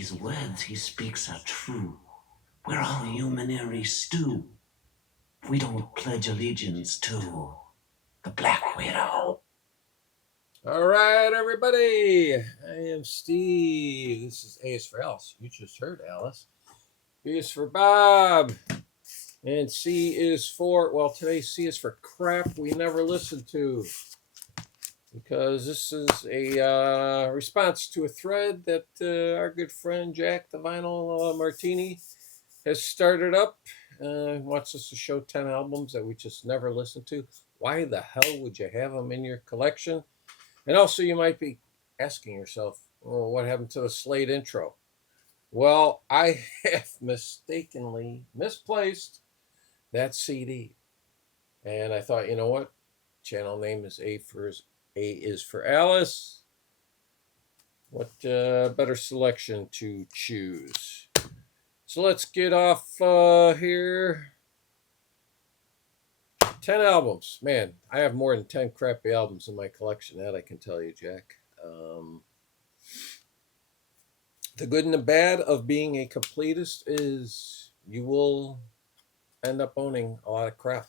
these words he speaks are true. We're all humanary stew. We don't pledge allegiance to the Black Widow. All right, everybody. I am Steve. This is A is for Alice. You just heard Alice. B is for Bob. And C is for, well, today C is for crap we never listened to. Because this is a response to a thread that our good friend Jack, the Vinyl Martini, has started up. Wants us to show 10 albums that we just never listened to. Why the hell would you have them in your collection? And also, you might be asking yourself, well, what happened to the Slade intro? Well, I have mistakenly misplaced that CD. And I thought, you know what? Channel name is A is for Alice. What better selection to choose? So let's get off here. 10 albums. Man, I have more than 10 crappy albums in my collection. That I can tell you, Jack. The good and the bad of being a completist is you will end up owning a lot of crap.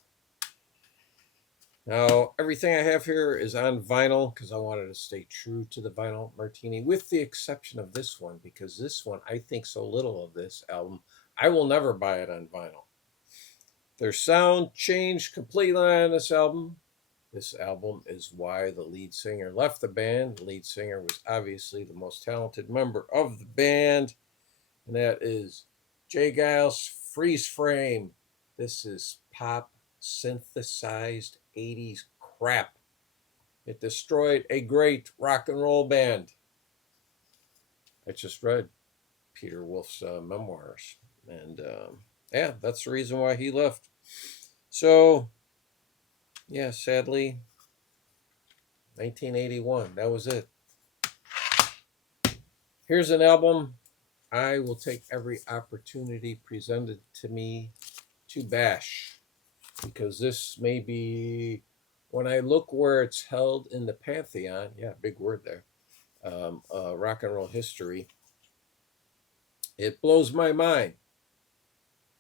Now, everything I have here is on vinyl because I wanted to stay true to the Vinyl Martini, with the exception of this one, because this one, I think so little of this album, I will never buy it on vinyl. Their sound changed completely on this album. This album is why the lead singer left the band. The lead singer was obviously the most talented member of the band, and that is Jay Giles' Freeze Frame. This is pop synthesized 80s crap. It destroyed a great rock and roll band. I just read Peter Wolf's memoirs, and yeah, that's the reason why he left. So, yeah, sadly, 1981, that was it. Here's an album I will take every opportunity presented to me to bash, because this may be, when I look where it's held in the pantheon, yeah, big word there, rock and roll history, it blows my mind.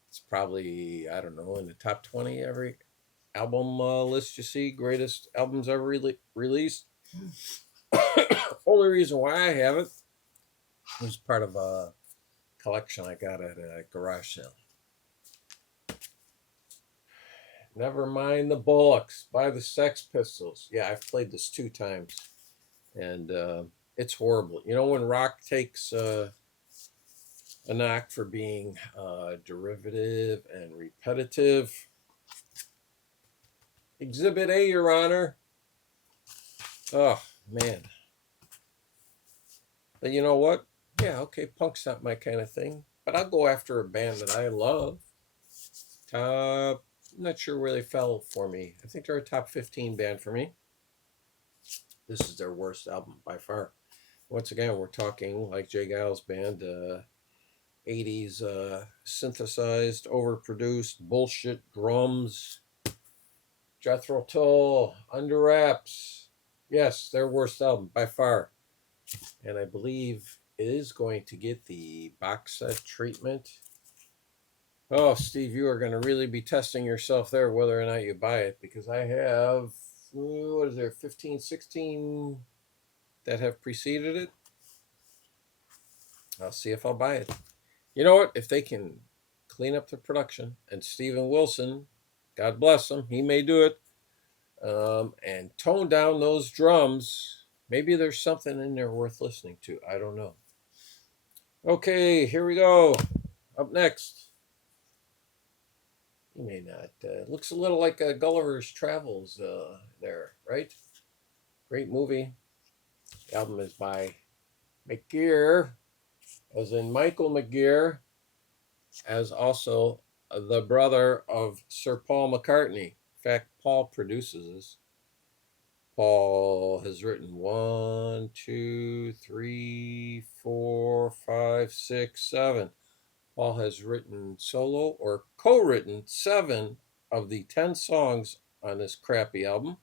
It's probably, I don't know, in the top 20 every album list you see, greatest albums ever released. Only reason why I have it was part of a collection I got at a garage sale. Never mind the Bullocks by the Sex Pistols. Yeah, I've played this 2 times, and it's horrible. You know, when rock takes a knock for being derivative and repetitive. Exhibit A, Your Honor. Oh, man. But you know what? Yeah, okay, punk's not my kind of thing, but I'll go after a band that I love. I'm not sure where they fell for me. I think they're a top 15 band for me. This is their worst album by far. Once again, we're talking like Jay Giles' band, 80s synthesized, overproduced bullshit drums. Jethro Tull, Under Wraps. Yes, their worst album by far. And I believe it is going to get the box set treatment. Oh, Steve, you are going to really be testing yourself there whether or not you buy it, because I have, what is there, 15, 16 that have preceded it. I'll see if I'll buy it. You know what? If they can clean up the production, and Steven Wilson, God bless him, he may do it, and tone down those drums, maybe there's something in there worth listening to. I don't know. Okay, here we go. Up next. You may not. Looks a little like Gulliver's Travels there, right? Great movie. The album is by McGear, as in Michael McGear, as also the brother of Sir Paul McCartney. In fact, Paul produces this. Paul has written 1, 2, 3, 4, 5, 6, 7. Paul has written solo or co-written 7 of the 10 songs on this crappy album,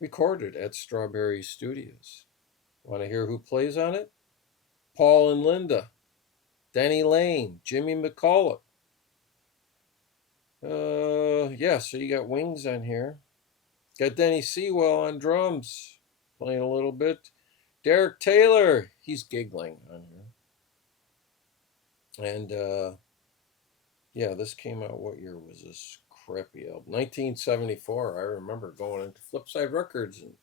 recorded at Strawberry Studios. Want to hear who plays on it? Paul and Linda. Denny Lane, Jimmy McCullough. Yeah, so you got Wings on here. Got Denny Sewell on drums, playing a little bit. Derek Taylor, he's giggling on here. And yeah, this came out, what year was this crappy album? 1974. I remember going into Flipside Records and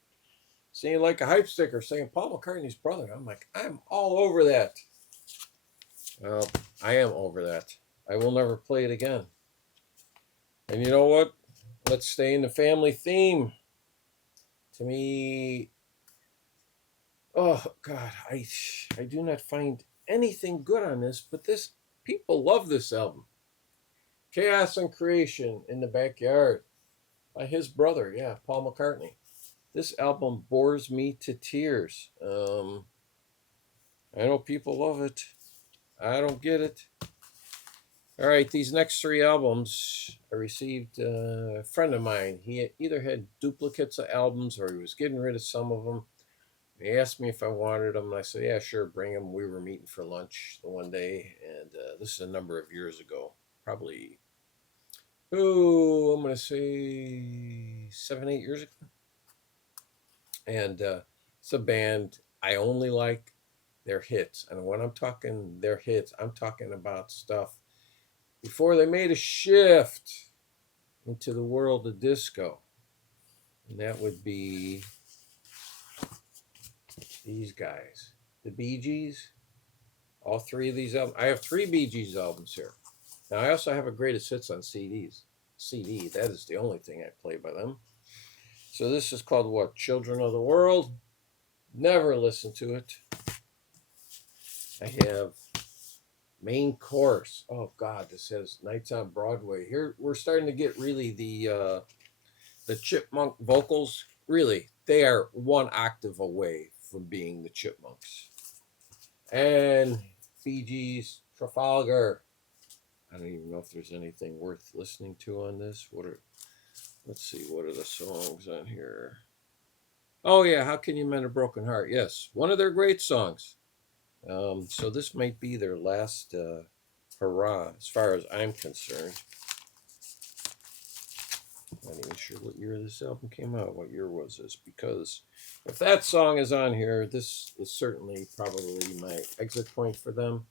seeing like a hype sticker saying Paul McCartney's brother. I'm like, I'm all over that. Well, I am over that. I will never play it again. And you know what? Let's stay in the family theme. To me, oh God, I do not find anything good on this, but this people love this album. Chaos and Creation in the Backyard by his brother, yeah, Paul McCartney. This album bores me to tears. I know people love it. I don't get it. All right, these next three albums I received a friend of mine. He either had duplicates of albums or he was getting rid of some of them. He asked me if I wanted them, and I said, yeah, sure, bring them. We were meeting for lunch the one day, and this is a number of years ago, probably, I'm going to say 7, 8 years ago. And it's a band I only like their hits. And when I'm talking their hits, I'm talking about stuff before they made a shift into the world of disco. And that would be these guys, the Bee Gees. All three of these albums. I have 3 Bee Gees albums here. Now, I also have a greatest hits on CDs. CD, that is the only thing I play by them. So this is called what? Children of the World. Never listened to it. I have Main Course. Oh God, this says Nights on Broadway. Here we're starting to get really the Chipmunk vocals. Really, they are 1 octave away from being the Chipmunks. And Bee Gees, Trafalgar. I don't even know if there's anything worth listening to on this. Let's see, what are the songs on here? Oh yeah, How Can You Mend a Broken Heart? Yes, one of their great songs. So this might be their last hurrah, as far as I'm concerned. I'm not even sure what year this album came out. What year was this? Because if that song is on here, this is certainly probably my exit point for them.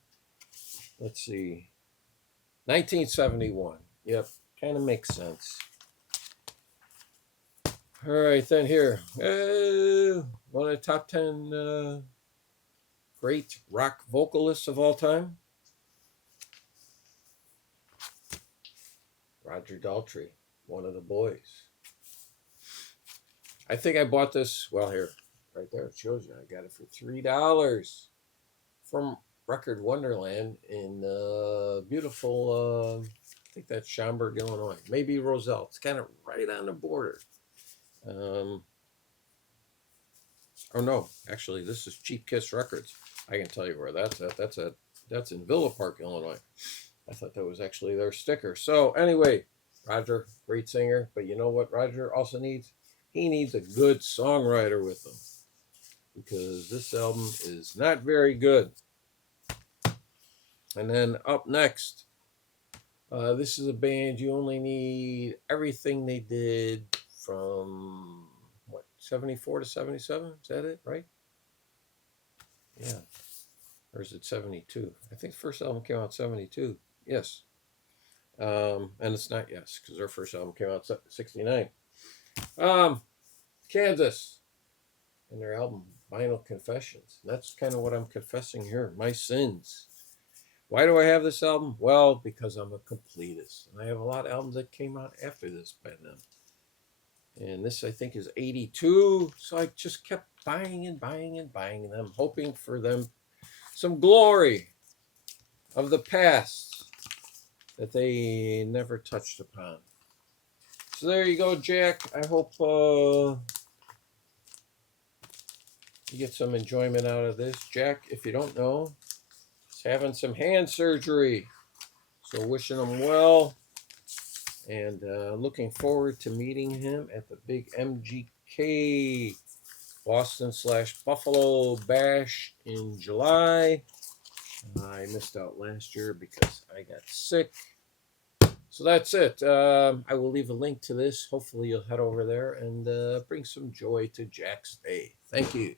Let's see. 1971. Yep, kind of makes sense. All right, then here. One of the top 10 great rock vocalists of all time. Roger Daltrey, one of the boys. I think I bought this, well, here, right there, it shows you. I got it for $3 from Record Wonderland in beautiful, I think that's Schaumburg, Illinois. Maybe Roselle. It's kind of right on the border. Oh no, actually, this is Cheap Kiss Records. I can tell you where that's at. That's in Villa Park, Illinois. I thought that was actually their sticker. So anyway, Roger, great singer, but you know what Roger also needs? He needs a good songwriter with him, because this album is not very good. And then up next, this is a band you only need everything they did from, what, 74 to 77? Is that it, right? Yeah. Or is it 72? I think the first album came out 72. Yes. And it's not yes, because their first album came out 69. Kansas. And their album, Vinyl Confessions. And that's kind of what I'm confessing here. My sins. Why do I have this album? Well, because I'm a completist. And I have a lot of albums that came out after this by them. And this, I think, is 82. So I just kept buying and buying and buying them, hoping for them some glory of the past that they never touched upon. So there you go, Jack. I hope you get some enjoyment out of this. Jack, if you don't know, is having some hand surgery. So wishing him well. And looking forward to meeting him at the big MGK Boston/Buffalo Bash in July. I missed out last year because I got sick. So that's it. I will leave a link to this. Hopefully you'll head over there and bring some joy to Jack's day. Thank you.